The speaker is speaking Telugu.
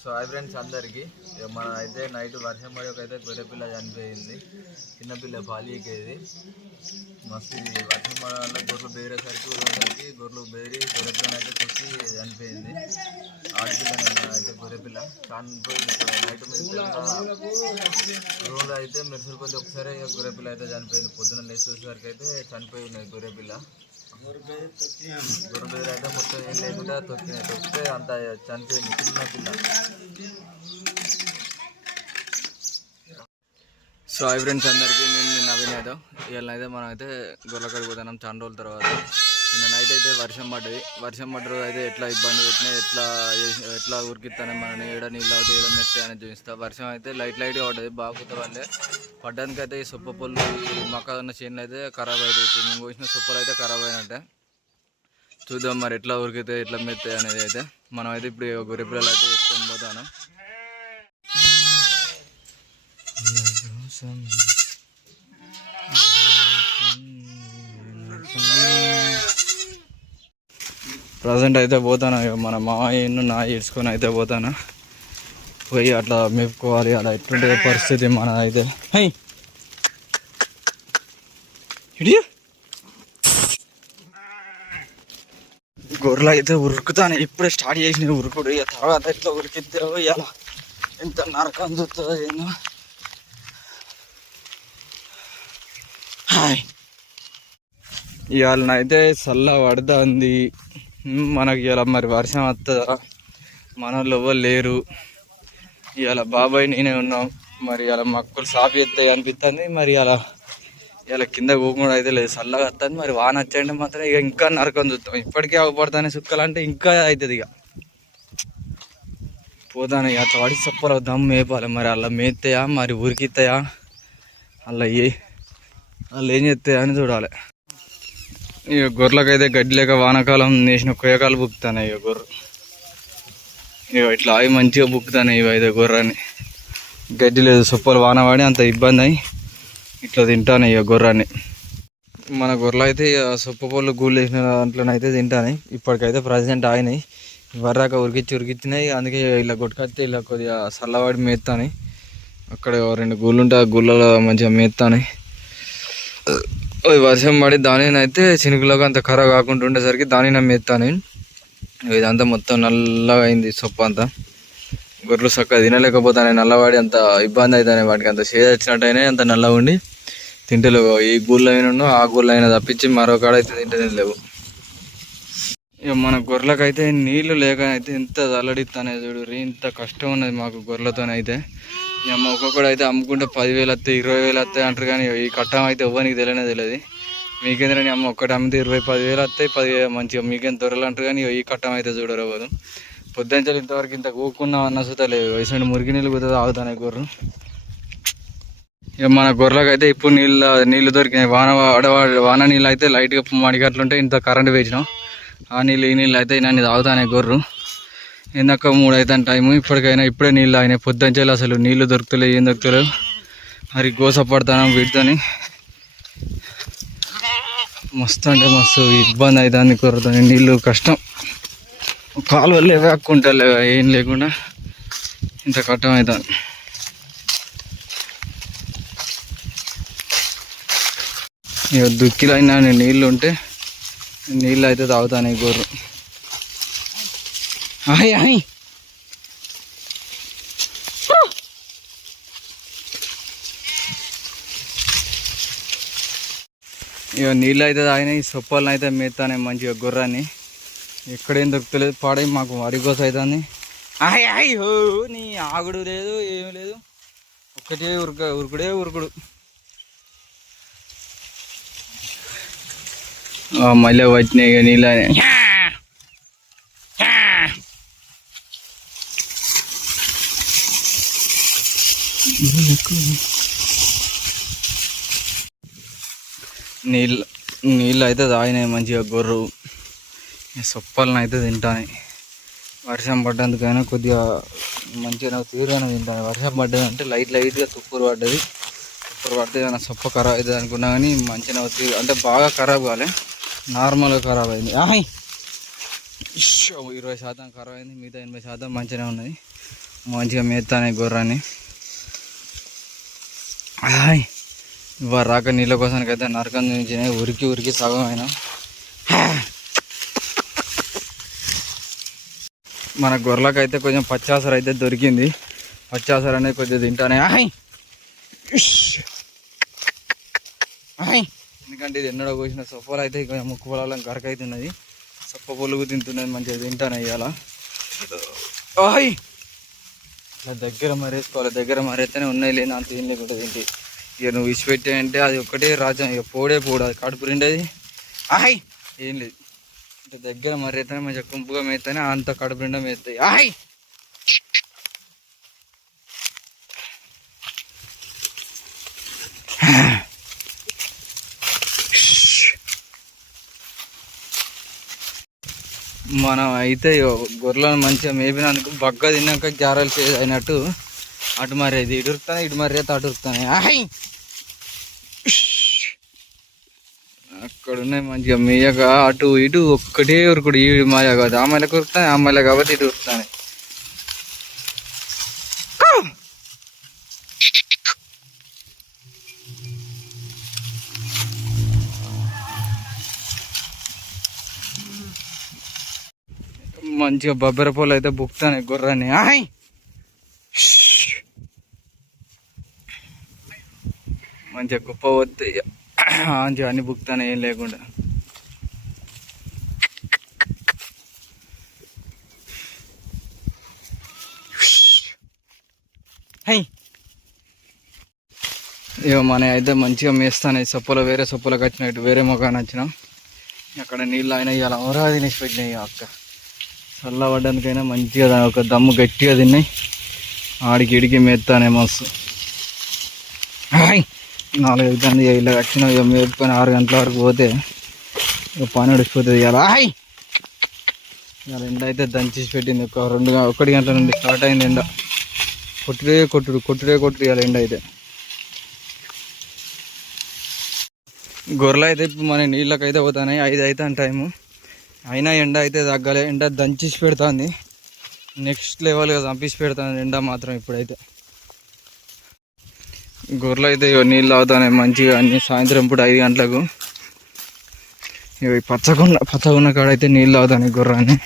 సో హాయ్ ఫ్రెండ్స్ అందరికీ. ఇక మన అయితే నైట్ వర్షం పడి ఒక అయితే గొర్రెపిల్ల చనిపోయింది. చిన్నపిల్ల పాలీకేది మస్తు ఇది వర్షం పడడం వల్ల గొర్రెలు బేరేసరికి ఉదయసరికి గొర్రెలు బేరి గొర్రెపిల్లని అయితే కొట్టి చనిపోయింది. ఆడపిల్ల అయితే గొర్రెపిల్ల చనిపోయింది నైట్ రోజు అయితే మెరుసలు కొంచెం ఒకసారి ఇక అయితే చనిపోయింది. పొద్దున్న లేచేసరికి అయితే చనిపోయి గొర్రెపిల్ల గొర్రె పిల్ల అయితే మొత్తం ఏం లేకుండా తొక్కినాయి తొక్కితే అంత చనిపోయింది చిన్న పిల్ల సో ఐ ఫ్రెండ్స్ అందరికీ నేను నవీన్ యాదవ్. ఇవాళ అయితే మనం అయితే గొర్రెకాడికి పోతున్నాం. చాలా రోజుల తర్వాత నిన్న నైట్ అయితే వర్షం పడ్డది. వర్షం పడ్డ రోజు అయితే ఎట్లా ఇబ్బంది పెట్టినా ఎట్లా ఎట్లా ఉరికిస్తానే మనని ఏడ నీళ్ళు అవుతాయి ఏడ మెత్తాయి అని చూపిస్తా. వర్షం అయితే లైట్ లైట్గా పడ్డది బాగుత వల్లే పడ్డానికి అయితే ఈ సొప్ప పొల్లు మొక్క ఉన్న చేనులు అయితే ఖరాబ్ అవుతాయి మేము కోసిన సొప్పలు అయితే ఖరాబ్ అయినట్టే. చూద్దాం మరి ఎట్లా ఉరికితే ఎట్లా మెత్తాయి అనేది అయితే. మనం అయితే ఇప్పుడు గొర్రె పిల్లలు అయితే వేసుకొని పోతాను. ప్రజెంట్ అయితే పోతాను? ఇక మన మామయ్యను నా ఏడ్చుకొని అయితే పోతాను? పోయి అట్లా మేపుకోవాలి. అలా ఎటువంటి పరిస్థితి మన అయితే హై గొర్రెలు అయితే ఉరుకుతాను ఇప్పుడే స్టార్ట్ చేసిన ఉరుకుడు. ఇక తర్వాత ఎట్లా ఉరికిద్దే ఇలా ఎంత నరకం చూస్తుందో ఏందో. హాయ్. ఇవాళనైతే చల్ల పడుతుంది. మనకి ఇలా మరి వర్షం వస్తుందా? మన వాళ్ళు ఎవరు లేరు. ఇలా బాబాయ్ నేనే ఉన్నాం. మరి ఇలా మక్కులు సాపి ఎత్తాయి అనిపిస్తుంది. మరి అలా ఇలా కింద పోకుండా అయితే లేదు. చల్లగా వస్తుంది. మరి వాన వచ్చండి మాత్రం ఇక ఇంకా నరకం చూస్తాం. ఇప్పటికే అవపడతానే సుక్కలు అంటే ఇంకా అవుతుంది ఇక. పోతాను ఇక. అట్లా వాడి చప్పలు దమ్ మేపాలి. మరి అలా మేస్తాయా మరి ఉరికిస్తాయా అలా ఏ వాళ్ళు ఏం చేస్తాయా అని చూడాలి. ఇక గొర్రెలకైతే గడ్డి లేక వానాకాలం నేసిన కొయ్యకాలు బుక్కుతాను ఇక గొర్రె. ఇక ఇట్లా అవి మంచిగా బుక్కుతాను ఇవి అయితే గొర్రెని. గడ్డి లేదు సొప్పలు వాన పడి అంత ఇబ్బంది అయి ఇట్లా తింటాను ఇక గొర్రెని. మన గొర్రెలు అయితే ఇక సొప్ప పళ్ళు గూళ్ళు వేసిన దాంట్లోనైతే తింటాను ఇప్పటికైతే ప్రజెంట్ ఆగినాయి. వర్రాక ఉరికిచ్చి ఉరికిచ్చినాయి. అందుకే ఇలా కొట్టుకొస్తే ఇలా కొద్దిగా చల్లవాడి మేస్తాను అక్కడ రెండు గుళ్ళు ఉంటే ఆ గుళ్ళలో మంచిగా మేస్తాను వర్షం పడి దానినైతే చినుకులకు అంత ఖరాబ్ కాకుండా ఉండేసరికి దానిని మేస్తాను ఇదంతా మొత్తం నల్లగా అయింది సొప్ప అంతా. గొర్రెలు చక్కగా తినలేకపోతానే నల్లవాడి అంత ఇబ్బంది అవుతానే వాటికి. అంత షేర్ వచ్చినట్టయినా అంత నల్లగా ఉండి తింటలేవు. ఈ గూళ్ళు అయినా ఆ గూళ్ళు అయినా తప్పించి మరో కాడ అయితే తింటనే లేవు ఇక మన గొర్రెలకైతే నీళ్ళు లేక అయితే ఎంత అల్లడిస్తానే చూడు రీ ఇంత కష్టం ఉన్నది మాకు గొర్రెలతోనైతే. ఇక ఒక్కొక్కడు అయితే అమ్ముకుంటే పదివేలు వస్తాయి ఇరవై వేలు వస్తాయి అంటారు కానీ ఈ కట్టం అయితే ఎవ్వరికి తెలియనే తెలియదు. మీకేంద్రని అమ్మ ఒక్కటి అమ్మితే ఇరవై పదివేలు వస్తాయి పది మంచిగా మీకేం దొరలు అంటారు కానీ ఈ కట్టం అయితే చూడరు అవ్వదు పొద్దుంచాలి ఇంతవరకు ఇంత కూకున్నా అన్న సుతలేదు వయసు మురికి నీళ్ళు కుదరదు ఆగుతాయి గొర్రెలు ఇక మన గొర్రెలకు అయితే ఇప్పుడు నీళ్ళ నీళ్ళు దొరికినాయి. వాన వాడ వాన నీళ్ళు అయితే లైట్గా మడిగట్లుంటే ఇంత కరెంట్ వేసినాం. ఆ నీళ్ళు ఈ నీళ్ళు అయితే నన్ను తాగుతానే గొర్రెలు ఎందుక మూడు టైము ఇప్పటికైనా ఇప్పుడే నీళ్ళు ఆయన పొద్దుంచేలా అసలు నీళ్ళు దొరుకుతలే ఏం దొరుకుతలేవు. మరి గోస పడతాను వీటితోని. మస్తు అంటే మస్తు ఇబ్బంది అవుతుంది గొర్రెతో నీళ్ళు కష్టం. కాలువలు లేవా కుంటలు లేవా ఏం లేకుండా ఇంత కష్టం అవుతుంది ఇక దుక్కిలైనా అయినా నీళ్ళు ఉంటే నీళ్ళు అయితే తాగుతాను ఈ గొర్రె. హాయ్ హాయ్ ఇక నీళ్ళు అయితే తాగినాయి సొప్పలను అయితే మేస్తానే మంచిగా గుర్రాన్ని. ఎక్కడేం దొరుకుతలేదు పాడై మాకు వరి కోస అవుతుంది హాయ్ హో నీ ఆగుడు లేదు ఏమీ లేదు. ఒక్కటే ఉరుక ఉరుకుడే ఉరుకుడు. మళ్ళీ వచ్చినాయి ఇక నీళ్ళు. నీళ్ళు నీళ్ళు అయితే తాగినాయి మంచిగా గొర్రు. సొప్పలను అయితే తింటాయి వర్షం పడ్డందుకైనా కొద్దిగా మంచిగా తీరుగానే తింటాను. వర్షం పడ్డదంటే లైట్ లైట్గా తుప్పూరు పడ్డది. తుప్పూరు పడితే ఏదైనా సొప్ప ఖరాబ్ అవుతుంది అనుకున్నా కానీ మంచిగా తీరు అంటే బాగా ఖరాబ్ కాలే. నార్మల్గా ఖరాబ్ అయింది. ఇరవై శాతం ఖరాబ్ అయింది. మిగతా ఎనభై శాతం మంచిగా ఉన్నది. మంచిగా మేస్తానే గుర్రాన్ని హాయ్ ఇవాళ రాక నీళ్ళ కోసానికి అయితే నరకం నుంచి ఉరికి ఉరికి సగమైన మన గొర్రెలకు అయితే కొంచెం పచ్చాసర అయితే దొరికింది. పచ్చాసర అనేది కొద్దిగా తింటానే. హాయ్ హాయ్ ఎందుకంటే ఇది ఎన్నడో కోసిన సొప్పలు అయితే కొంచెం ముక్కు పొలాలను గరకైతే సొప్ప పొలుగు తింటున్నది మంచిగా తింటానే ఇవాళ హాయ్ దగ్గర మరేసుకోవాలి దగ్గర మరేస్తేనే ఉన్నాయి లేని అంత ఏం లేకుండా ఏంటి? ఇక నువ్వు ఇచ్చిపెట్టే అంటే అది ఒక్కటే రాజ్యం ఇక పోడే పోడు అది కడుపు నిండేది. ఆహ్! ఏం లేదు. ఇట్లా దగ్గర మరేస్తేనే మంచిగా గుంపుగా మేస్తేనే అంత కడుపు నిండా మేస్తాయి ఆహ్! మనం అయితే గొర్రెలను మంచిగా మేపినందుకు బగ్గ తిన్నాక జారాలు చేసి అయినట్టు అటు మరి ఇది ఇటు ఇటు మరి అటు ఉరుకుతాయి అక్కడ ఉన్నాయి మంచిగా మేయగా అటు ఇటు ఒక్కటే ఉరుకుడు ఈ మాయ కాదు. ఆ మళ్ళీ ఉరుకుతాయి ఆ మళ్ళీ కాబట్టి ఇటు ఉరుకుతాయి మంచిగా బొబ్బర పూలు అయితే బుక్తాను గుర్రాన్ని. ఆయ్! మంచిగా గొప్ప వద్దు మంచిగా అన్ని బుక్తాను ఏం లేకుండా. హై ఇక మన అయితే మంచిగా మేస్తాను సొప్పలో వేరే సొప్పలకు వచ్చినట్టు వేరే మొఖాన్ని వచ్చినాం. అక్కడ నీళ్ళు ఆయన ఇవాళ అమరావతి నిష్పెట్టినాయి అక్క. చల్లబడ్డానికైనా మంచిగా ఒక దమ్ము గట్టిగా తిన్నాయి. ఆడికి ఇడికి మేత్తానే మస్తు. నాలుగైదు నాలుగు ఇలా వచ్చిన ఇక మేపుకొని ఆరు గంటల వరకు పోతే ఇక పని ఉడికిపోతుంది ఇలా హాయ్ ఇవాళ ఎండ అయితే దంచేసి పెట్టింది. ఒక రెండు ఒకటి గంటల నుండి స్టార్ట్ అయింది ఎండ. కొట్టుడే కొట్టుడు కొట్టుడే కొట్టుడు ఇవాళ ఎండ అయితే. గొర్రెలు అయితే ఇప్పుడు మన నీళ్ళకైతే పోతున్నాయి ఐదు అయితే టైము. అయినా ఎండ అయితే తగ్గలే. ఎండ దంచేసి పెడుతుంది. నెక్స్ట్ లెవెల్గా చంపేసి పెడుతుంది ఎండ మాత్రం ఇప్పుడైతే. గొర్రెలు అయితే ఇగో నీళ్ళు తాగుతాయి మంచిగా అన్ని సాయంత్రం ఇప్పుడు ఐదు గంటలకు. ఇవి పచ్చకున్న పచ్చగున్న కాడ అయితే నీళ్ళు తాగుతాయి గుర్రాన్ని